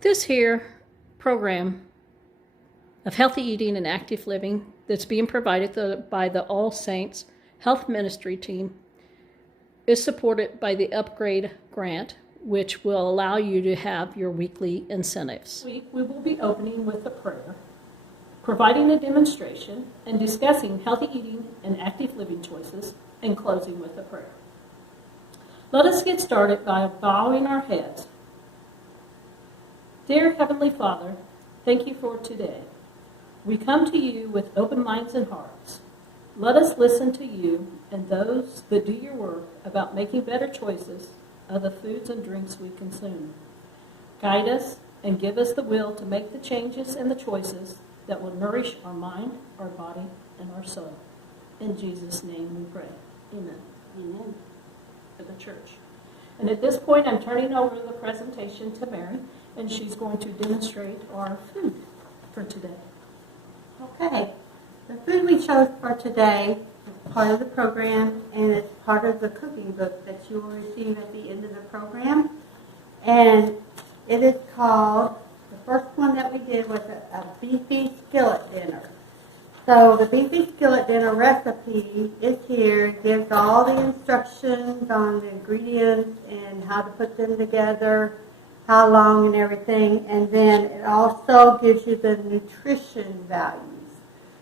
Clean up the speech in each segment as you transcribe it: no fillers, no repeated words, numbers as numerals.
This here program of healthy eating and active living that's being provided by the All Saints Health Ministry team is supported by the Upgrade Grant, which will allow you to have your weekly incentives. This week we will be opening with a prayer, providing a demonstration, and discussing healthy eating and active living choices, and closing with a prayer. Let us get started by bowing our heads. Dear Heavenly Father, thank you for today. We come to you with open minds and hearts. Let us listen to you and those that do your work about making better choices of the foods and drinks we consume. Guide us and give us the will to make the changes and the choices that will nourish our mind, our body, and our soul. In Jesus' name we pray. Amen. Amen. For the church. And at this point, I'm turning over the presentation to Mary, and she's going to demonstrate our food for today. Okay. The food we chose for today is part of the program, and it's part of the cooking book that you will receive at the end of the program. And it is called, the first one that we did was a beefy skillet dinner. So the beefy skillet dinner recipe is here. It gives all the instructions on the ingredients and how to put them together, how long and everything. And then it also gives you the nutrition values,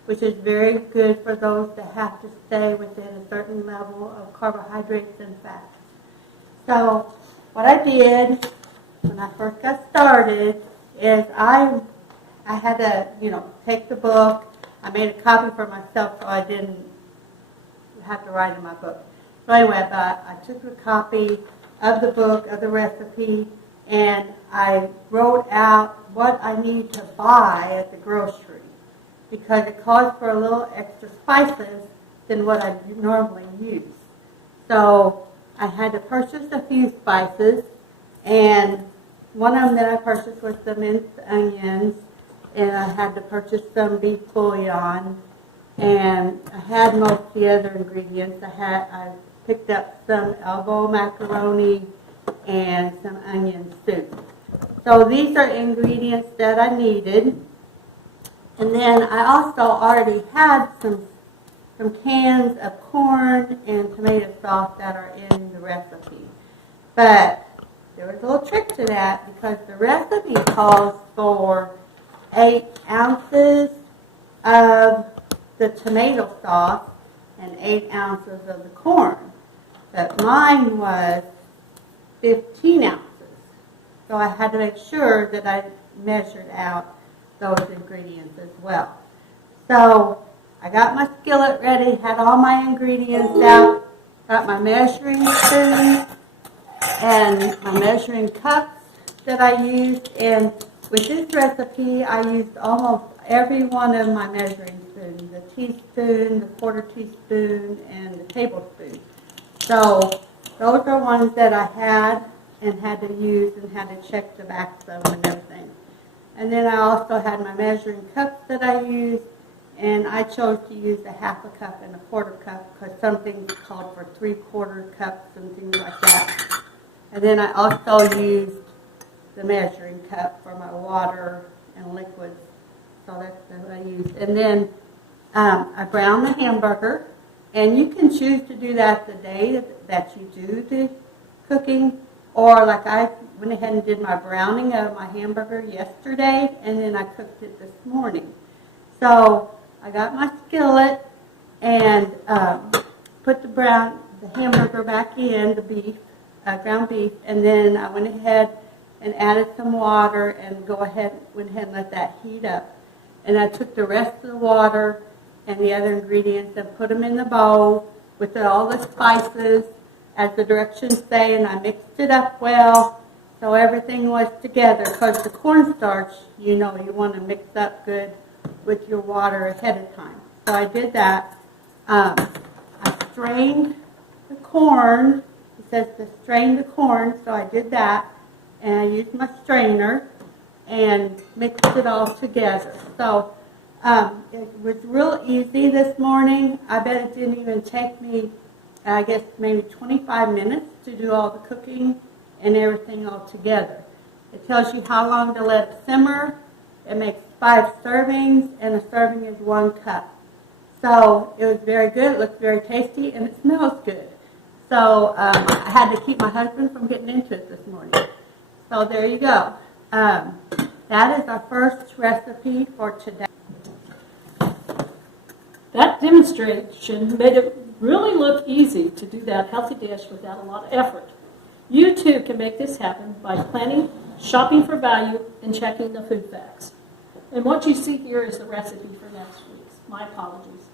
which is very good for those that have to stay within a certain level of carbohydrates and fats. So what I did when I first got started is I had to, take the book. I made a copy for myself so I didn't have to write in my book. So anyway, I took a copy of the book, of the recipe, and I wrote out what I need to buy at the grocery, because it calls for a little extra spices than what I normally use. So I had to purchase a few spices, and one of them that I purchased was the minced onions, and I had to purchase some beef bouillon, and I had most of the other ingredients. I picked up some elbow macaroni and some onion soup. So these are ingredients that I needed. And then I also already had some cans of corn and tomato sauce that are in the recipe. But there was a little trick to that, because the recipe calls for 8 ounces of the tomato sauce and 8 ounces of the corn. But mine was 15 ounces. So I had to make sure that I measured out those ingredients as well. So I got my skillet ready, had all my ingredients out, got my measuring spoon and my measuring cups that I used, and with this recipe I used almost every one of my measuring spoons, the teaspoon, the quarter teaspoon, and the tablespoon. So those are ones that I had to use and had to check the backs of them and everything. And then I also had my measuring cups that I used, and I chose to use a half a cup and a quarter cup, because some things called for 3/4 cups and things like that. And then I also used the measuring cup for my water and liquids. So that's what I used. And then I browned the hamburger, and you can choose to do that the day that you do the cooking, or like I went ahead and did my browning of my hamburger yesterday, and then I cooked it this morning. So I got my skillet and put the hamburger back in, the beef, ground beef, and then I went ahead and added some water and went ahead and let that heat up. And I took the rest of the water and the other ingredients and put them in the bowl with all the spices as the directions say, and I mixed it up well so everything was together, because the cornstarch, you want to mix up good with your water ahead of time. So I did that. I strained the corn. It says to strain the corn, so I did that. And I used my strainer and mixed it all together. So it was real easy this morning. I bet it didn't even take me, I guess, maybe 25 minutes to do all the cooking and everything all together. It tells you how long to let it simmer. It makes 5 servings, and a serving is 1 cup. So it was very good. It looked very tasty, and it smells good. So I had to keep my husband from getting into it this morning. So there you go. That is our first recipe for today. That demonstration made it really look easy to do that healthy dish without a lot of effort. You too can make this happen by planning, shopping for value, and checking the food facts. And what you see here is the recipe for next week's. My apologies.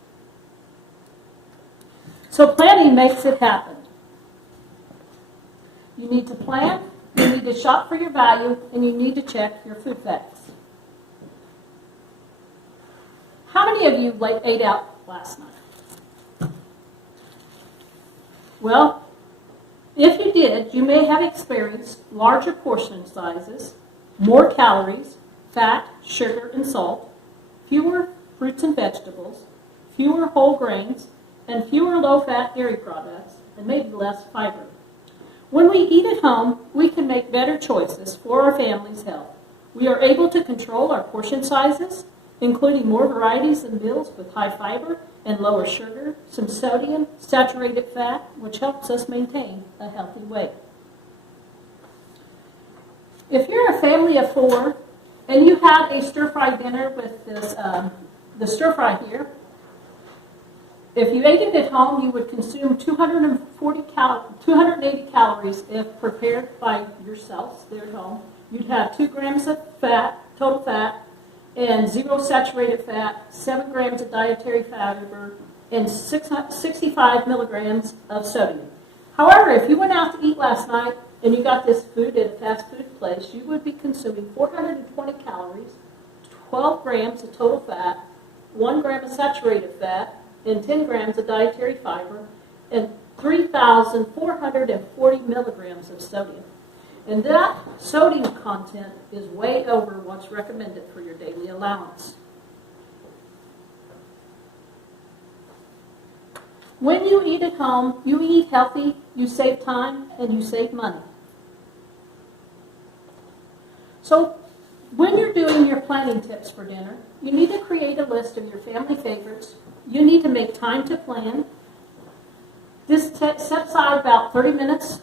So planning makes it happen. You need to plan, you need to shop for your value, and you need to check your food facts. How many of you ate out last night? Well, if you did, you may have experienced larger portion sizes, more calories, fat, sugar, and salt, fewer fruits and vegetables, fewer whole grains, and fewer low-fat dairy products, and maybe less fiber. When we eat at home, we can make better choices for our family's health. We are able to control our portion sizes, including more varieties of meals with high fiber and lower sugar, some sodium, saturated fat, which helps us maintain a healthy weight. If you're a family of 4 and you had a stir-fry dinner with this, the stir-fry here, if you ate it at home, you would consume 280 calories if prepared by yourselves there at home. You'd have 2 grams of fat, total fat, and 0 saturated fat, 7 grams of dietary fiber, and 65 milligrams of sodium. However, if you went out to eat last night and you got this food at a fast food place, you would be consuming 420 calories, 12 grams of total fat, 1 gram of saturated fat, and 10 grams of dietary fiber, and 3,440 milligrams of sodium. And that sodium content is way over what's recommended for your daily allowance. When you eat at home, you eat healthy, you save time, and you save money. So when you're doing your planning tips for dinner, you need to create a list of your family favorites. You need to make time to plan. Just set aside about 30 minutes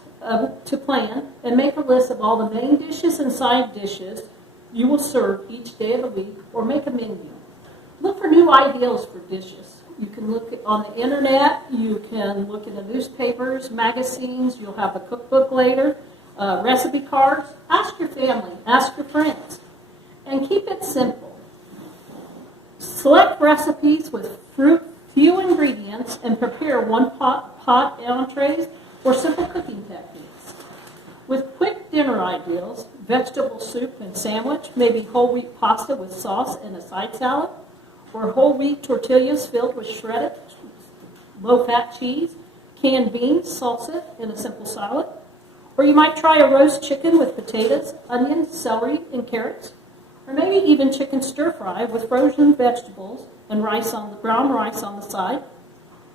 to plan and make a list of all the main dishes and side dishes you will serve each day of the week, or make a menu. Look for new ideas for dishes. You can look on the internet, you can look in the newspapers, magazines, you'll have a cookbook later, recipe cards. Ask your family, ask your friends, and keep it simple. Select recipes with few ingredients and prepare one-pot entrees or simple cooking techniques. With quick dinner ideas, vegetable soup and sandwich, maybe whole wheat pasta with sauce and a side salad, or whole wheat tortillas filled with shredded low-fat cheese, canned beans, salsa, and a simple salad. Or you might try a roast chicken with potatoes, onions, celery, and carrots. Or maybe even chicken stir-fry with frozen vegetables and brown rice on the side.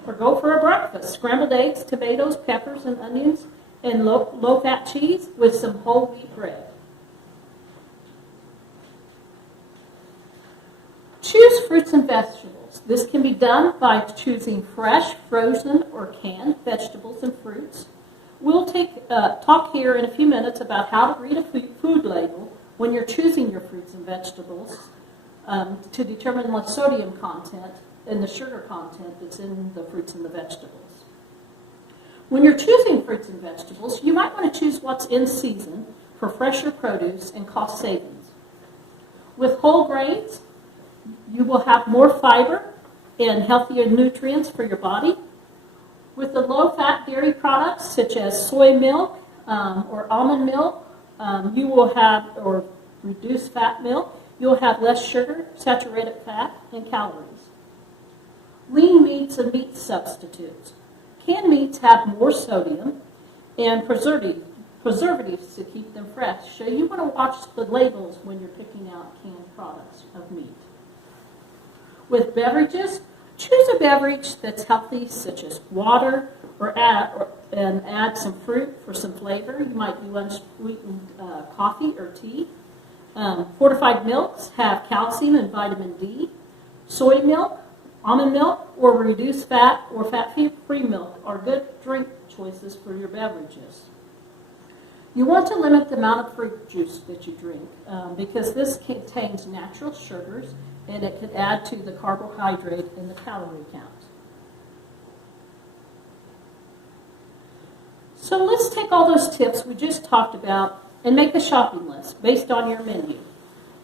Or go for a breakfast, scrambled eggs, tomatoes, peppers, and onions, and low-fat cheese with some whole wheat bread. Choose fruits and vegetables. This can be done by choosing fresh, frozen, or canned vegetables and fruits. We'll talk here in a few minutes about how to read a food label when you're choosing your fruits and vegetables to determine the sodium content and the sugar content that's in the fruits and the vegetables. When you're choosing fruits and vegetables, you might want to choose what's in season for fresher produce and cost savings. With whole grains, you will have more fiber and healthier nutrients for your body. With the low-fat dairy products, such as soy milk or almond milk, you will have, or reduced fat milk, you'll have less sugar, saturated fat, and calories. Lean meats and meat substitutes. Canned meats have more sodium and preservatives to keep them fresh, so you want to watch the labels when you're picking out canned products of meat. With beverages, choose a beverage that's healthy, such as water, or and add some fruit for some flavor. You might do unsweetened coffee or tea. Fortified milks have calcium and vitamin D. Soy milk, almond milk, or reduced fat or fat-free milk are good drink choices for your beverages. You want to limit the amount of fruit juice that you drink because this contains natural sugars and it can add to the carbohydrate and the calorie count. So let's take all those tips we just talked about and make a shopping list based on your menu.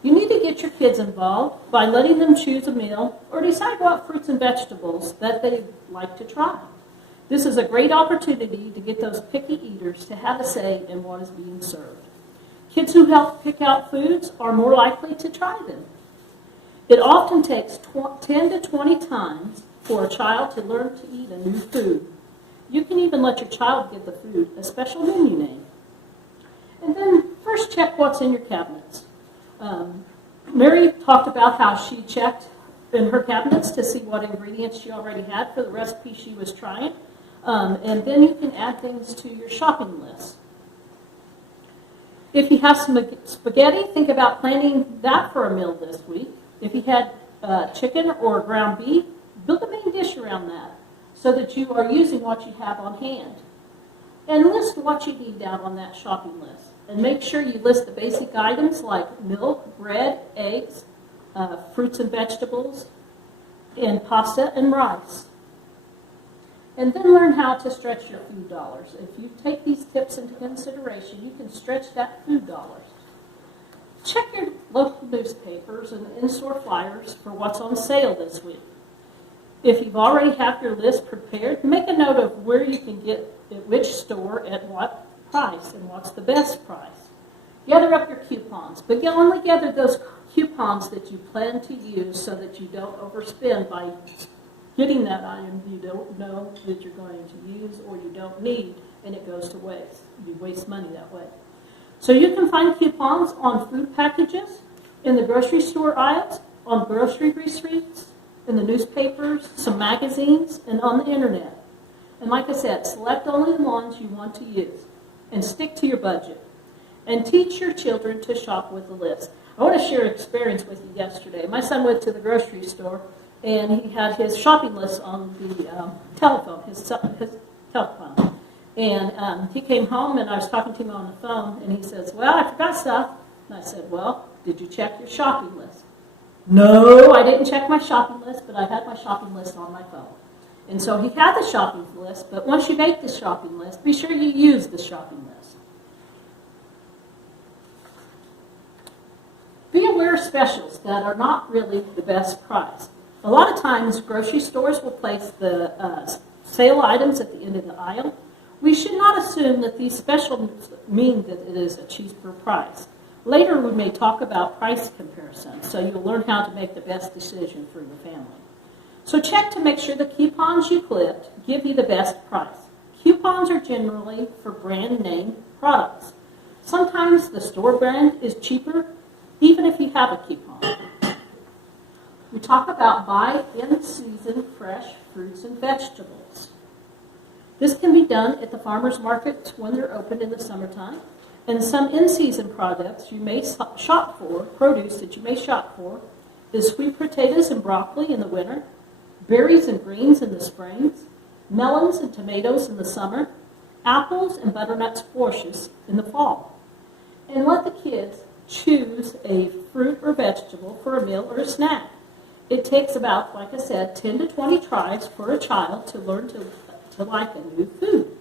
You need to get your kids involved by letting them choose a meal or decide what fruits and vegetables that they'd like to try. This is a great opportunity to get those picky eaters to have a say in what is being served. Kids who help pick out foods are more likely to try them. It often takes 10 to 20 times for a child to learn to eat a new food. You can even let your child give the food a special menu name. And then first check what's in your cabinets. Mary talked about how she checked in her cabinets to see what ingredients she already had for the recipe she was trying. And then you can add things to your shopping list. If you have some spaghetti, think about planning that for a meal this week. If you had chicken or ground beef, build a main dish around that so that you are using what you have on hand. And list what you need down on that shopping list. And make sure you list the basic items like milk, bread, eggs, fruits and vegetables, and pasta and rice. And then learn how to stretch your food dollars. If you take these tips into consideration, you can stretch that food dollars. Check your local newspapers and in-store flyers for what's on sale this week. If you've already have your list prepared, make a note of where you can get at which store at what price and what's the best price. Gather up your coupons, but only gather those coupons that you plan to use so that you don't overspend by getting that item you don't know that you're going to use or you don't need, and it goes to waste. You waste money that way. So you can find coupons on food packages, in the grocery store aisles, on grocery receipts, in the newspapers, some magazines, and on the internet. And like I said, select only the ones you want to use, and stick to your budget. And teach your children to shop with a list. I want to share an experience with you yesterday. My son went to the grocery store, and he had his shopping list on the telephone, his telephone. And he came home, and I was talking to him on the phone, and he says, well, I forgot stuff. And I said, well, did you check your shopping list? No, I didn't check my shopping list, but I had my shopping list on my phone. And so he had the shopping list, but once you make the shopping list, be sure you use the shopping list. Be aware of specials that are not really the best price. A lot of times, grocery stores will place the sale items at the end of the aisle. We should not assume that these specials mean that it is a cheaper price. Later, we may talk about price comparison, so you'll learn how to make the best decision for your family. So check to make sure the coupons you clipped give you the best price. Coupons are generally for brand name products. Sometimes the store brand is cheaper, even if you have a coupon. We talk about buy in-season fresh fruits and vegetables. This can be done at the farmers markets when they're open in the summertime. And some in-season products you may shop for, produce that you may shop for, is sweet potatoes and broccoli in the winter, berries and greens in the springs, melons and tomatoes in the summer, apples and butternut squashes in the fall. And let the kids choose a fruit or vegetable for a meal or a snack. It takes about, like I said, 10 to 20 tries for a child to learn to like a new food.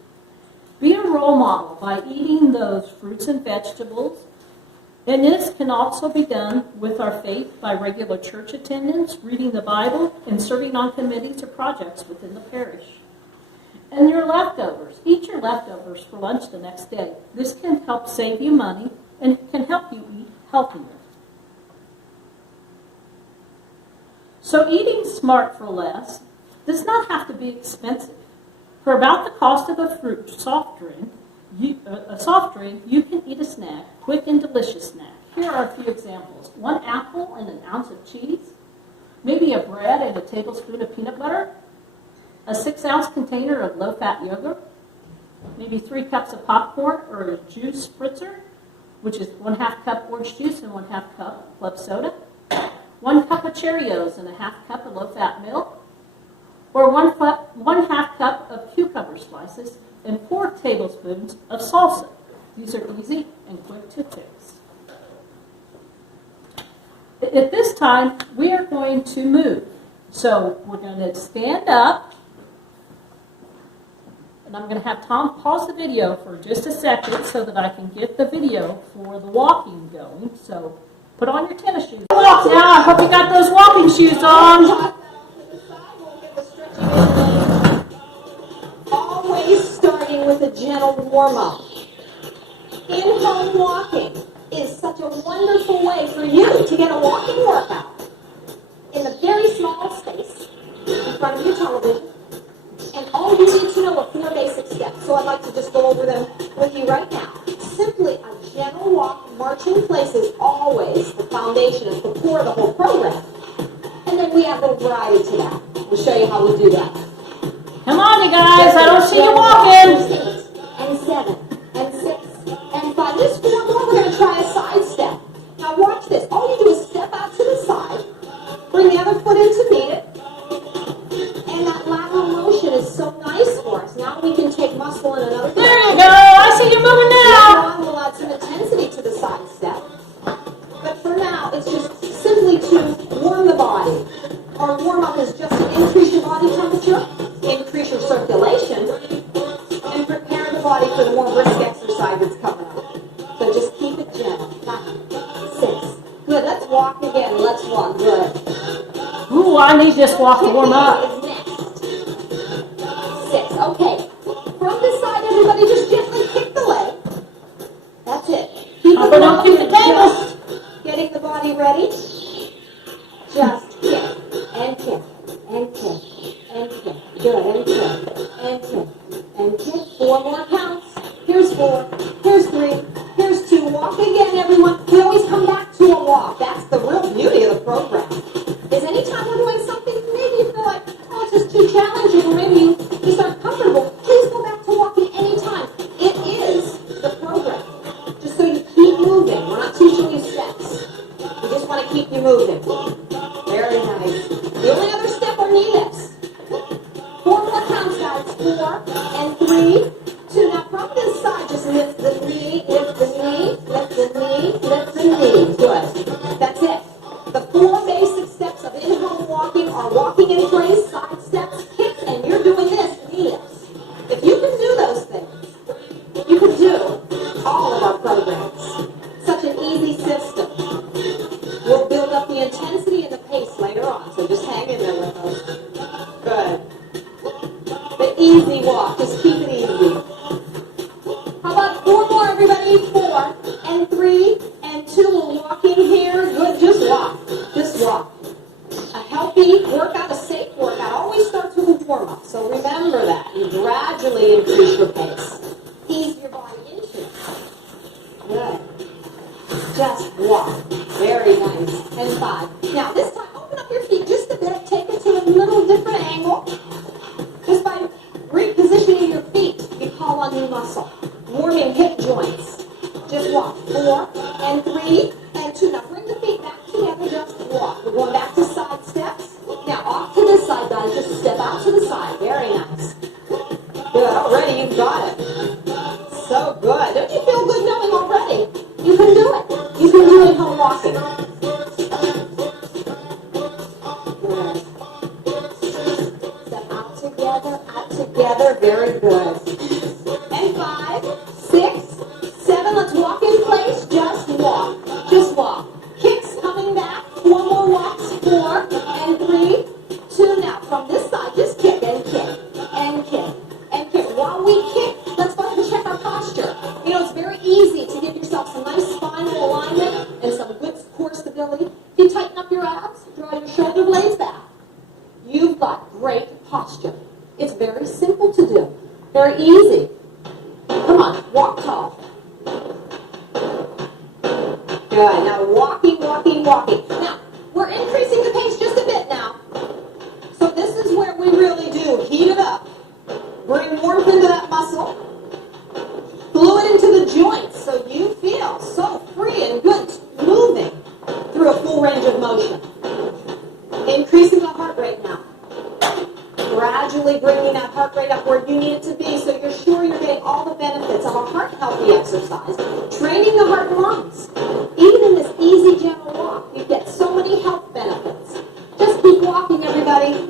Be a role model by eating those fruits and vegetables. And this can also be done with our faith by regular church attendance, reading the Bible, and serving on committees or projects within the parish. And your leftovers. Eat your leftovers for lunch the next day. This can help save you money and can help you eat healthier. So eating smart for less does not have to be expensive. For about the cost of a soft drink, you can eat a snack, quick and delicious snack. Here are a few examples. 1 apple and an ounce of cheese, maybe a bread and a tablespoon of peanut butter, a 6-ounce container of low-fat yogurt, maybe 3 cups of popcorn or a juice spritzer, which is 1/2 cup orange juice and 1/2 cup club soda, 1 cup of Cheerios and a 1/2 cup of low-fat milk, or 1/2 cup of cucumber slices, and 4 tablespoons of salsa. These are easy and quick to fix. At this time, we are going to move. So we're going to stand up, and I'm going to have Tom pause the video for just a second so that I can get the video for the walking going. So put on your tennis shoes. Walk now. I hope you got those walking shoes on. Always starting with a gentle warm-up. In-home walking is such a wonderful way for you to get a walking workout in a very small space in front of your television. And all you need to know are 4 basic steps. So I'd like to just go over them with you right now. Simply a gentle walk, marching in place is always the foundation, it's the core of the whole program. And then we add a little variety to that. We'll show you how we do that. Come on, you guys. I don't see you walking. 8 and 7 and 6 and 5. Just 4 more. We're going to try a side step. Now watch this. All you do is step out to the side. Bring the other foot in to meet it. And that lateral motion is so nice for us. Now we can take muscle in another direction. There you go. I see you moving now. Later on, we'll add some intensity to the side step. But for now, it's just simply to warm the body. Our warm-up is just to increase your body temperature, increase your circulation, and prepare the body for the more brisk exercise that's coming up. So just keep it gentle. 5, 6. Good. Let's walk again. Let's walk. Good. Ooh, I need this walk to warm up. Is next. 6. Okay. From this side, everybody just gently kick the leg. That's it. Keep it But don't keep the moving. table. Just getting the body ready. Just kick and kick and kick and kick. Good. And kick and kick and kick. 4 more counts. Here's 4. Here's 3. Here's 2. Walk again, everyone. We always come back to a walk. That's the real beauty of the program. Is anytime we're doing something, maybe you feel like, oh, it's just too challenging, or maybe you just aren't comfortable, please go back to walking anytime. It is the program. Just so you keep moving. We're not teaching you steps. We just want to keep you moving. Very nice. The only other step are knee lifts. 4 more counts, guys. 4 and 3, 2. Now from this side, just lift the knee, lift the knee, lift the knee, lift the knee. Good. That's it. The 4 basic steps of in-home walking are walking in place, side steps, kicks, and you're doing this, knee lifts. If you can do those things, you can do all of our programs. Such an easy system. We'll build up the intensity and the pace later on, so just hang in there with us. Good. The easy walk, just keep it easy. How about 4 more, everybody? 4 and 3 and 2. We're walking here. Good, just walk. Just walk. A healthy workout, a safe workout, always starts with a warm-up. So remember that. You gradually increase your pace. Ease your body into it. Good. Just walk. Very nice. And 5. Now this time, open up your feet just a bit. Take it to a little different angle. Just by repositioning your feet, you call on new muscle. Warming hip joints. Just walk. 4 and 3 and 2. Now bring the feet back together. Just walk. We're going back to side steps. Now off to this side, guys. Just step out to the side. Very nice. Good. Already you've got it. So good. Don't you feel good knowing already? You can do it. You can do it home walking. Good. Step out together. Very good. And 5, 6, 7. Let's walk in place. Just walk. Just walk. Kicks coming back. 4 more walks. 4 and 3, 2. Now from this side, just kick and kick and kick and kick. While we kick, let's go ahead and check our posture. You know, it's very easy to give yourself some nice spinal alignment and some good core stability. If you tighten up your abs, draw your shoulder blades back, you've got great posture. It's very simple to do. Very easy. Come on, walk tall. Good. Now walking. Now, we're increasing the pace just a bit now. So this is where we really do heat it up. Bring warmth into that muscle. full range of motion. Increasing the heart rate now. Gradually bringing that heart rate up where you need it to be so you're sure you're getting all the benefits of a heart healthy exercise. Training the heart and lungs. Even in this easy gentle walk, you get so many health benefits. Just keep walking, everybody.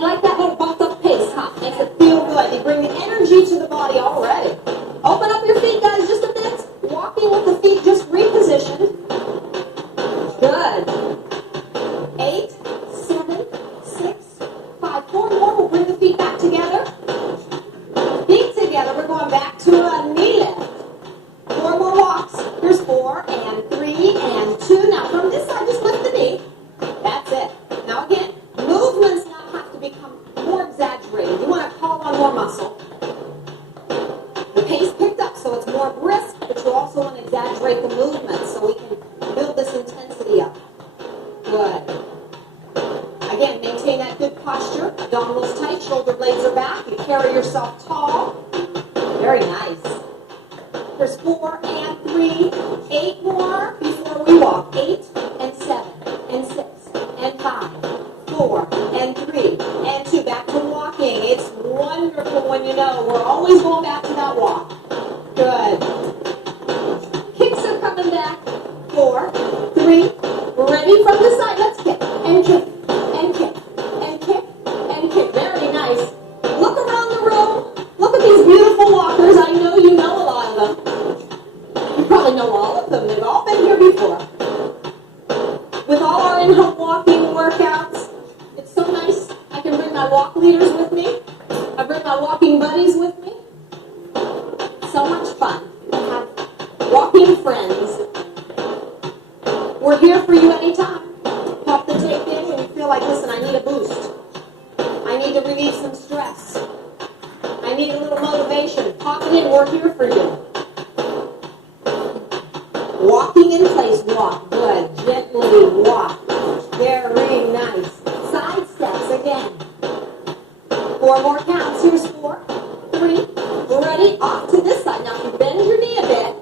Like that little bumped up pace, huh? Makes it feel good. You bring the energy to the body already. Open up your feet, guys, just a bit. Walking with the feet just repositioned. Good. 8, 7, 6, 5, 4 more. We'll bring the feet back together. Feet together. We're going back to a knee lift. 4 more walks. Here's 4 and 3 and 2. Now from this side, just lift the knee. That's it. Now again, movements now have to become more exaggerated. You want to call on more muscle. The pace picked up so it's more brisk, but you also want to exaggerate the movement so we can build this intensity up. Good. Again, maintain that good posture. Abdominals tight, shoulder blades are back. You carry yourself tall. Very nice. There's 4 and 3, 8 more before we walk. 8 and 7 and 6 and 5, 4 and 3 and 2. Back to walking. It's wonderful when you know we're always going back to that walk. Good. Kicks are coming back. 4, 3. Ready from the side. Let's kick and kick and kick and kick and kick. Very nice. Look around the room. Look at these beautiful walkers. I know you know a lot of them. You probably know all of them. They've all been here before. With all our in-home walking workouts, it's so nice. I can bring my walk leaders with me. I bring my walking buddies with me. So much fun to have walking friends. We're here for you anytime. Pop the tape in when you feel like, listen, I need a boost. I need to relieve some stress. I need a little motivation. Pop it in. We're here for you. Walking in place. Walk. Good. Gently walk. Very nice. Side steps again. 4 more counts. Here's 4, 3. Ready? Off to this side. Now, if you bend your knee a bit,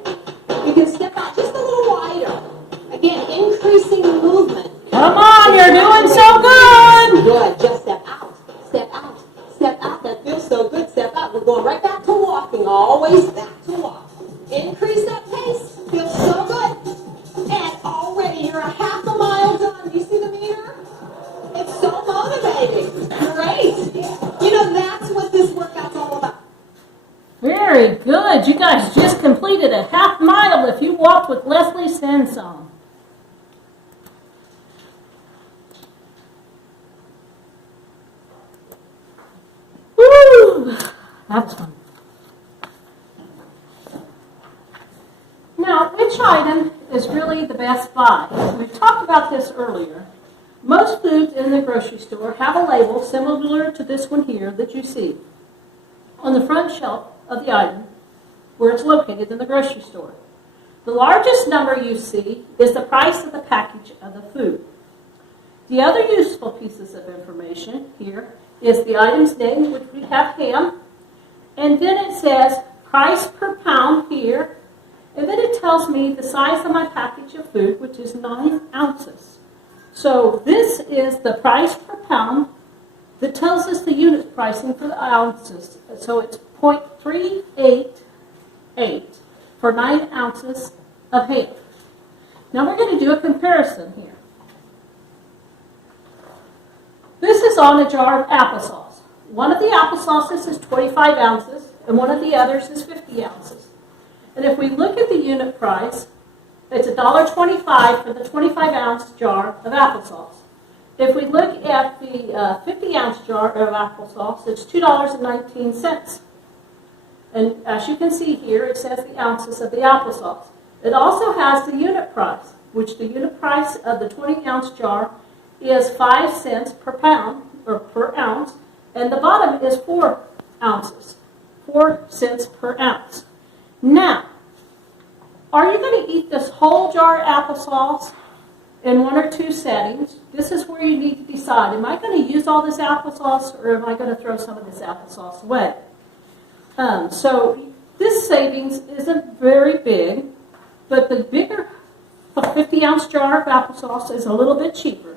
you can step out just a little wider. Again, increasing the movement. Come on, you're doing so good. Good. Just step out. Step out. Step out. That feels so good. Step out. We're going right back to walking. Always back to walk. Increase that pace. Feels so good. And already you're a half a mile done. Do you see the meter? It's so motivating. Great. You know, that's what this workout's all about. Very good. You guys just completed a half mile if you walked with Leslie Sansone. Woo! That was fun. Now, which item is really the best buy? We've talked about this earlier. Most foods in the grocery store have a label similar to this one here that you see on the front shelf of the item where it's located in the grocery store. The largest number you see is the price of the package of the food. The other useful pieces of information here is the item's name, which we have ham, and then it says price per pound here, and then it tells me the size of my package of food, which is 9 ounces. So this is the price per pound that tells us the unit pricing for the ounces. So it's 0.388 for 9 ounces of ham. Now we're going to do a comparison here. This is on a jar of applesauce. One of the applesauces is 25 ounces, and one of the others is 50 ounces. And if we look at the unit price, it's $1.25 for the 25-ounce jar of applesauce. If we look at the 50-ounce jar of applesauce, it's $2.19. And as you can see here, it says the ounces of the applesauce. It also has the unit price, which the unit price of the 20-ounce jar is 5 cents per pound, or per ounce, and the bottom is 4 ounces, 4 cents per ounce. Now, are you going to eat this whole jar of applesauce in 1 or 2 settings? This is where you need to decide, am I going to use all this applesauce, or am I going to throw some of this applesauce away? So this savings isn't very big, but the bigger a 50-ounce jar of applesauce is a little bit cheaper.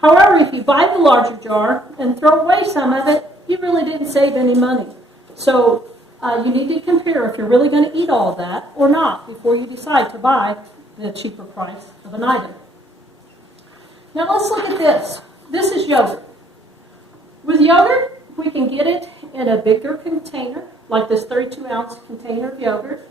However, if you buy the larger jar and throw away some of it, you really didn't save any money. So you need to compare if you're really going to eat all of that or not before you decide to buy the cheaper price of an item. Now let's look at this. This is yogurt. With yogurt, we can get it in a bigger container, like this 32-ounce container of yogurt,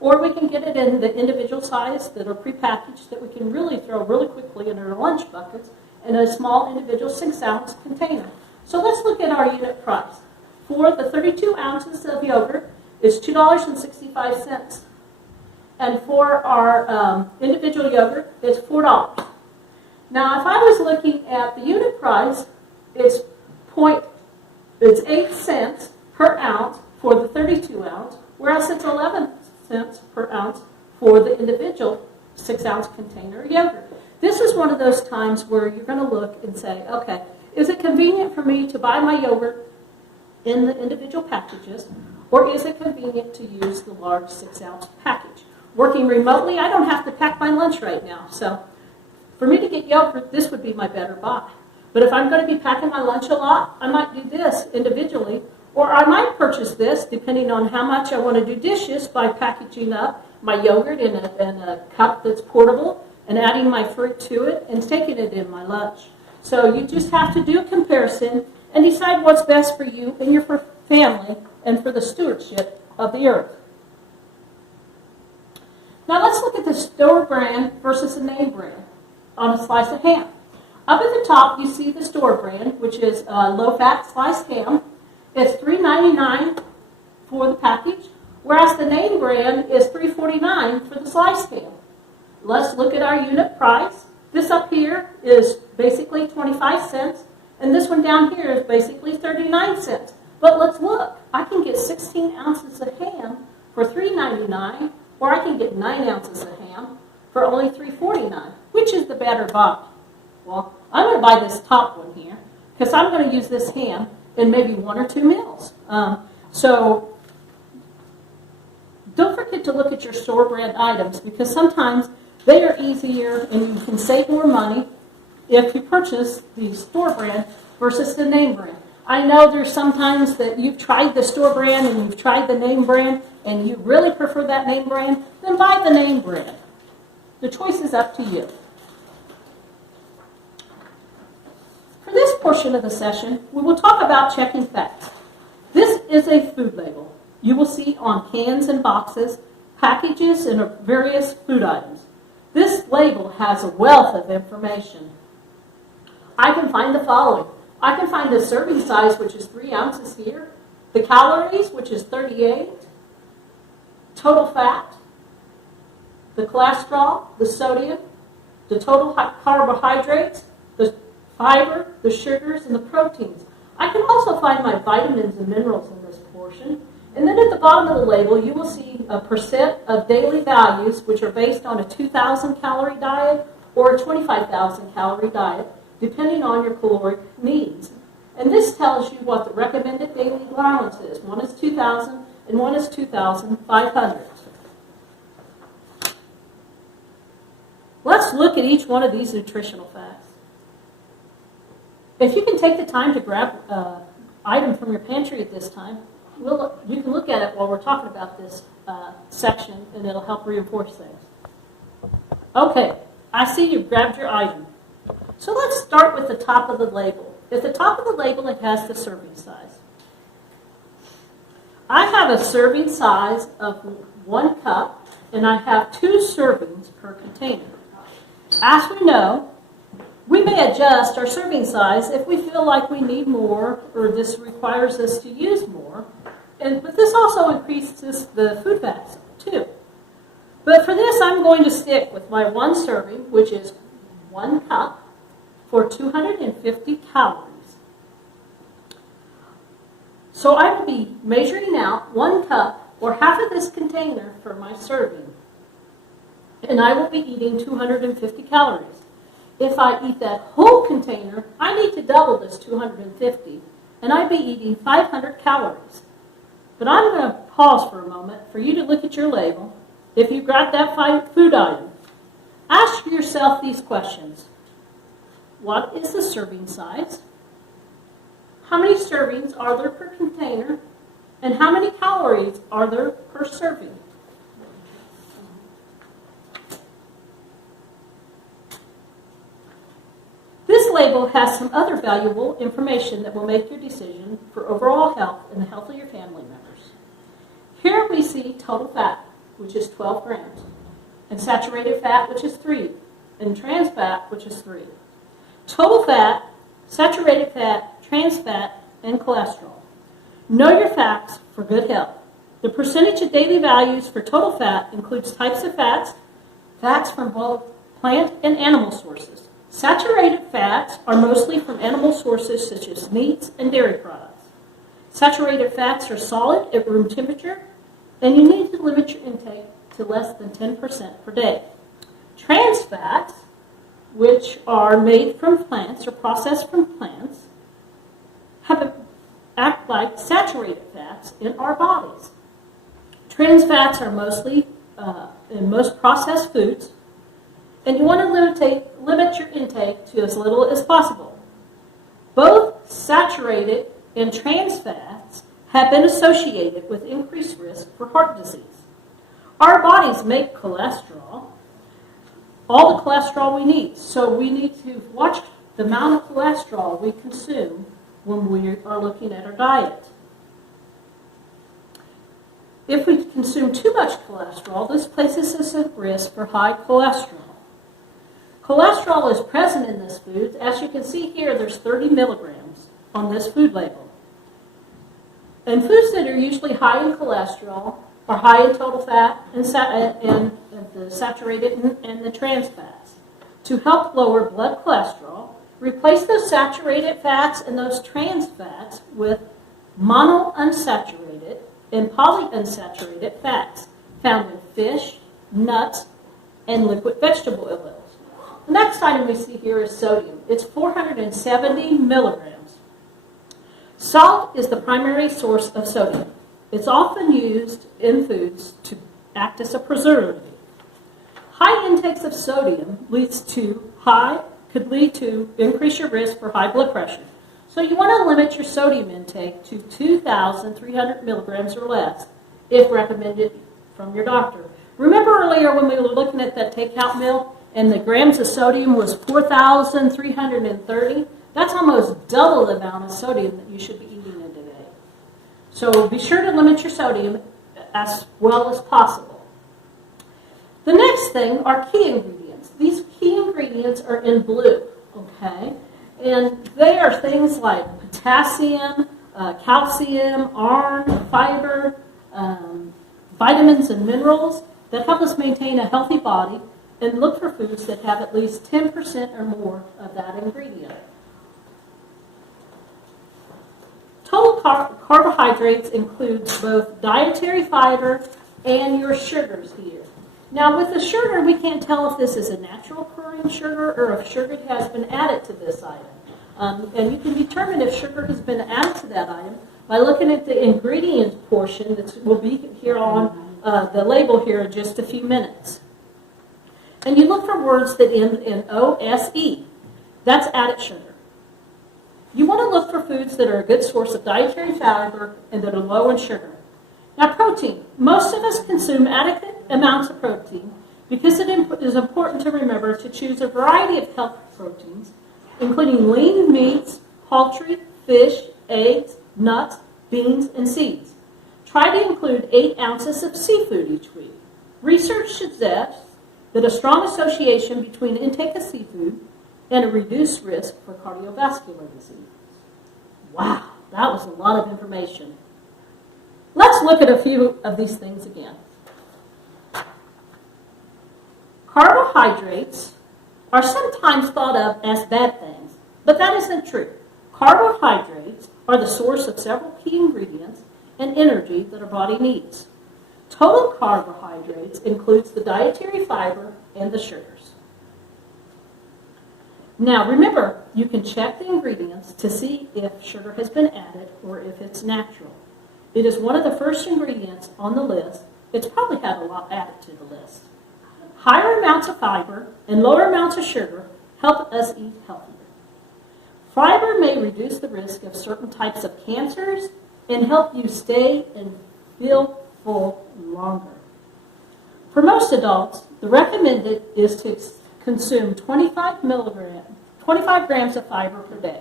or we can get it in the individual size that are prepackaged that we can really throw really quickly in our lunch buckets in a small individual 6-ounce container. So let's look at our unit price. For the 32 ounces of yogurt, it's $2.65. And for our individual yogurt, it's $4. Now, if I was looking at the unit price, it's 8 cents per ounce for the 32 ounce, whereas it's 11 cents per ounce for the individual 6-ounce container of yogurt. This is one of those times where you're going to look and say, okay, is it convenient for me to buy my yogurt in the individual packages, or is it convenient to use the large 6-ounce package? Working remotely, I don't have to pack my lunch right now, so for me to get yogurt, this would be my better buy. But if I'm going to be packing my lunch a lot, I might do this individually, or I might purchase this, depending on how much I want to do dishes, by packaging up my yogurt in a cup that's portable and adding my fruit to it and taking it in my lunch. So you just have to do a comparison and decide what's best for you and your family and for the stewardship of the earth. Now let's look at the store brand versus the name brand on a slice of ham. Up at the top, you see the store brand, which is low-fat sliced ham. It's $3.99 for the package, whereas the name brand is $3.49 for the sliced ham. Let's look at our unit price. This up here is basically 25 cents, and this one down here is basically 39 cents. But let's look. I can get 16 ounces of ham for $3.99, or I can get 9 ounces of ham for only $3.49. Which is the better buy? Well, I'm going to buy this top one here because I'm going to use this ham in maybe 1 or 2 meals. So don't forget to look at your store brand items because sometimes they are easier and you can save more money if you purchase the store brand versus the name brand. I know there's sometimes that you've tried the store brand and you've tried the name brand and you really prefer that name brand, then buy the name brand. The choice is up to you. For this portion of the session, we will talk about checking facts. This is a food label. You will see on cans and boxes, packages, and various food items. This label has a wealth of information. I can find the following. I can find the serving size, which is 3 ounces here, the calories, which is 38, total fat, the cholesterol, the sodium, the total carbohydrates, the fiber, the sugars, and the proteins. I can also find my vitamins and minerals in this portion. And then at the bottom of the label, you will see a percent of daily values, which are based on a 2,000 calorie diet or a 25,000 calorie diet, depending on your caloric needs. And this tells you what the recommended daily allowance is. One is 2,000 and one is 2,500. Let's look at each one of these nutritional facts. If you can take the time to grab an item from your pantry at this time, you can look at it while we're talking about this section, and it'll help reinforce things. Okay, I see you've grabbed your item. So let's start with the top of the label. At the top of the label, it has the serving size. I have a serving size of 1 cup, and I have 2 servings per container. As we know, we may adjust our serving size if we feel like we need more or this requires us to use more. But this also increases the food fats too. But for this, I'm going to stick with my 1 serving, which is 1 cup for 250 calories. So I will be measuring out 1 cup or half of this container for my serving. And I will be eating 250 calories. If I eat that whole container, I need to double this 250, and I'd be eating 500 calories. But I'm going to pause for a moment for you to look at your label. If you grab that food item, ask yourself these questions. What is the serving size? How many servings are there per container? And how many calories are there per serving? This label has some other valuable information that will make your decision for overall health and the health of your family members. Here we see total fat, which is 12 grams, and saturated fat, which is 3, and trans fat, which is 3. Total fat, saturated fat, trans fat, and cholesterol. Know your facts for good health. The percentage of daily values for total fat includes types of fats, fats from both plant and animal sources. Saturated fats are mostly from animal sources such as meats and dairy products. Saturated fats are solid at room temperature, and you need to limit your intake to less than 10% per day. Trans fats, which are made from plants or processed from plants, act like saturated fats in our bodies. Trans fats are mostly in most processed foods, and you want to limit your intake to as little as possible. Both saturated and trans fats have been associated with increased risk for heart disease. Our bodies make cholesterol, all the cholesterol we need, so we need to watch the amount of cholesterol we consume when we are looking at our diet. If we consume too much cholesterol, this places us at risk for high cholesterol. Cholesterol is present in this food. As you can see here, there's 30 milligrams on this food label. And foods that are usually high in cholesterol are high in total fat and the saturated and the trans fats. To help lower blood cholesterol, replace those saturated fats and those trans fats with monounsaturated and polyunsaturated fats found in fish, nuts, and liquid vegetable oils. The next item we see here is sodium. It's 470 milligrams. Salt is the primary source of sodium. It's often used in foods to act as a preservative. High intakes of sodium could lead to increase your risk for high blood pressure. So you want to limit your sodium intake to 2,300 milligrams or less if recommended from your doctor. Remember earlier when we were looking at that takeout meal and the grams of sodium was 4,330? That's almost double the amount of sodium that you should be eating in a day. So be sure to limit your sodium as well as possible. The next thing are key ingredients. These key ingredients are in blue, okay? And they are things like potassium, calcium, iron, fiber, vitamins and minerals that help us maintain a healthy body, and look for foods that have at least 10% or more of that ingredient. Total carbohydrates includes both dietary fiber and your sugars here. Now with the sugar, we can't tell if this is a natural occurring sugar or if sugar has been added to this item. And you can determine if sugar has been added to that item by looking at the ingredients portion that will be here on the label here in just a few minutes. And you look for words that end in OSE. That's added sugar. You want to look for foods that are a good source of dietary fiber and that are low in sugar. Now protein. Most of us consume adequate amounts of protein because it is important to remember to choose a variety of healthy proteins, including lean meats, poultry, fish, eggs, nuts, beans, and seeds. Try to include 8 ounces of seafood each week. Research suggests that a strong association between intake of seafood and a reduced risk for cardiovascular disease. Wow, that was a lot of information. Let's look at a few of these things again. Carbohydrates are sometimes thought of as bad things, but that isn't true. Carbohydrates are the source of several key ingredients and energy that our body needs. Total carbohydrates includes the dietary fiber and the sugars. Now remember, you can check the ingredients to see if sugar has been added or if it's natural. It is one of the first ingredients on the list. It's probably had a lot added to the list. higher amounts of fiber and lower amounts of sugar help us eat healthier. Fiber may reduce the risk of certain types of cancers and help you stay and feel full longer. For most adults, the recommended is to consume 25 grams of fiber per day.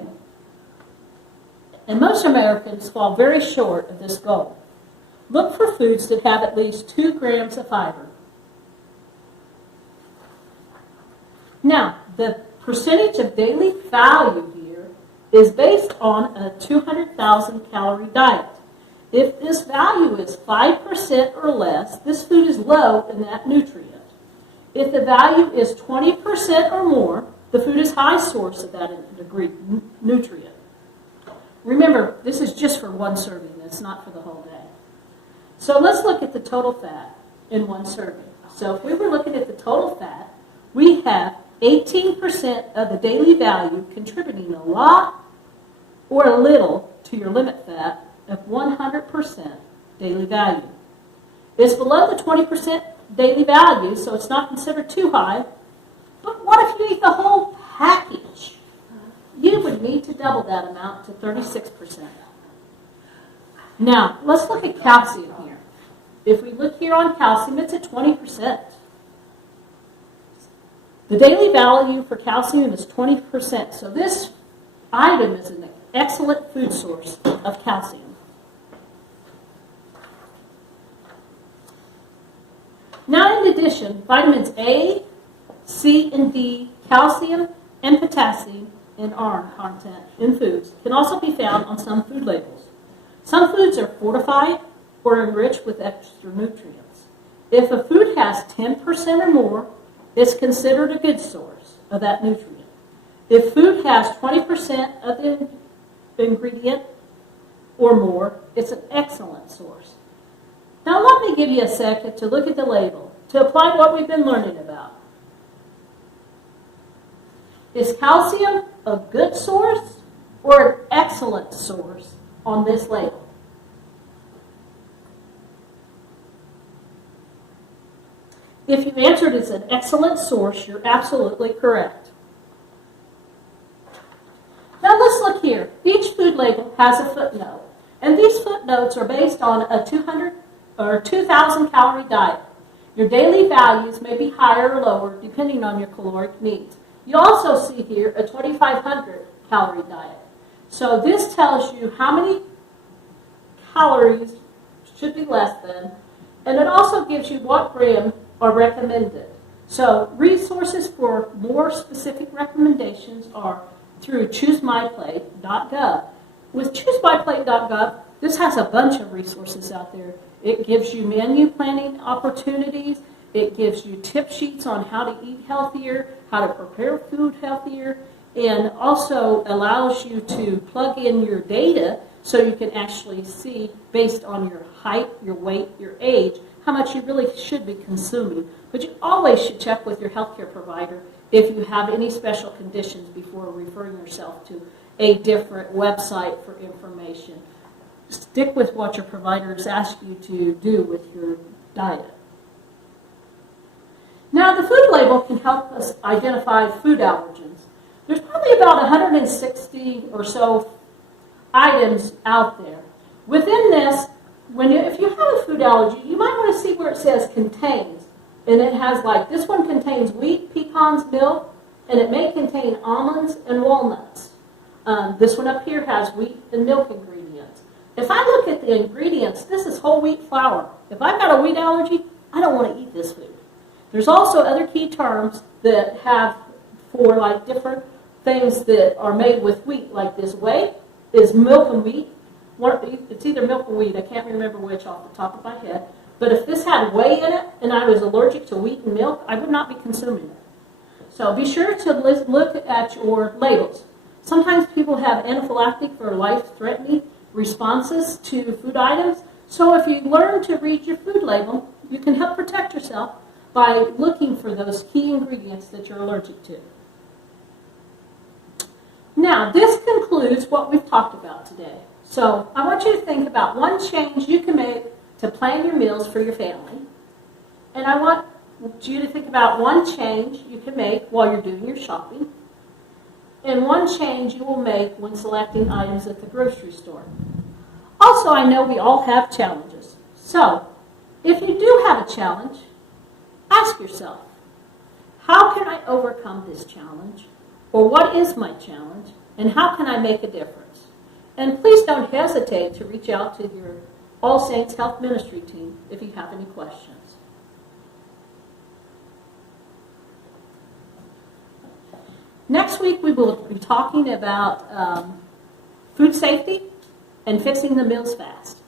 And most Americans fall very short of this goal. Look for foods that have at least 2 grams of fiber. Now, the percentage of daily value here is based on a 200,000 calorie diet. If this value is 5% or less, this food is low in that nutrient. If the value is 20% or more, the food is high source of that nutrient. Remember, this is just for one serving. It's not for the whole day. So let's look at the total fat in one serving. So if we were looking at the total fat, we have 18% of the daily value contributing a lot or a little to your limit fat of 100% daily value. It's below the 20% daily value, so it's not considered too high. But what if you eat the whole package? You would need to double that amount to 36%. Now, let's look at calcium here. If we look here on calcium, it's at 20%. The daily value for calcium is 20%, so this item is an excellent food source of calcium. Now, in addition, vitamins A, C, and D, calcium, and potassium in iron content in foods can also be found on some food labels. Some foods are fortified or enriched with extra nutrients. If a food has 10% or more, it's considered a good source of that nutrient. If food has 20% of the ingredient or more, it's an excellent source. Now let me give you a second to look at the label to apply what we've been learning about. Is calcium a good source or an excellent source on this label? If you answered it's an excellent source, you're absolutely correct. Now let's look here. Each food label has a footnote, and these footnotes are based on a 200 or 2,000 calorie diet. Your daily values may be higher or lower depending on your caloric needs. You also see here a 2,500 calorie diet. So this tells you how many calories should be less than, and it also gives you what gram are recommended. So resources for more specific recommendations are through ChooseMyPlate.gov. With ChooseMyPlate.gov, this has a bunch of resources out there. It gives you menu planning opportunities. It gives you tip sheets on how to eat healthier, how to prepare food healthier, and also allows you to plug in your data so you can actually see, based on your height, your weight, your age, how much you really should be consuming. But you always should check with your healthcare provider if you have any special conditions before referring yourself to a different website for information. Stick with what your providers ask you to do with your diet. Now, the food label can help us identify food allergens. There's probably about 160 or so items out there. Within this, if you have a food allergy, you might want to see where it says contains. And it has like, this one contains wheat, pecans, milk, and it may contain almonds and walnuts. This one up here has wheat and milk ingredients. If I look at the ingredients, this is whole wheat flour. If I've got a wheat allergy, I don't want to eat this food. There's also other key terms that have for like different things that are made with wheat, like this whey is milk and wheat. It's either milk or wheat. I can't remember which off the top of my head. But if this had whey in it and I was allergic to wheat and milk, I would not be consuming it. So be sure to look at your labels. Sometimes people have anaphylactic or life-threatening responses to food items. So if you learn to read your food label, you can help protect yourself by looking for those key ingredients that you're allergic to. Now, this concludes what we've talked about today. So I want you to think about one change you can make to plan your meals for your family. And I want you to think about one change you can make while you're doing your shopping, and one change you will make when selecting items at the grocery store. Also, I know we all have challenges. So, if you do have a challenge, ask yourself, how can I overcome this challenge? Or what is my challenge? And how can I make a difference? And please don't hesitate to reach out to your All Saints Health Ministry team if you have any questions. Next week we will be talking about food safety and fixing the meals fast.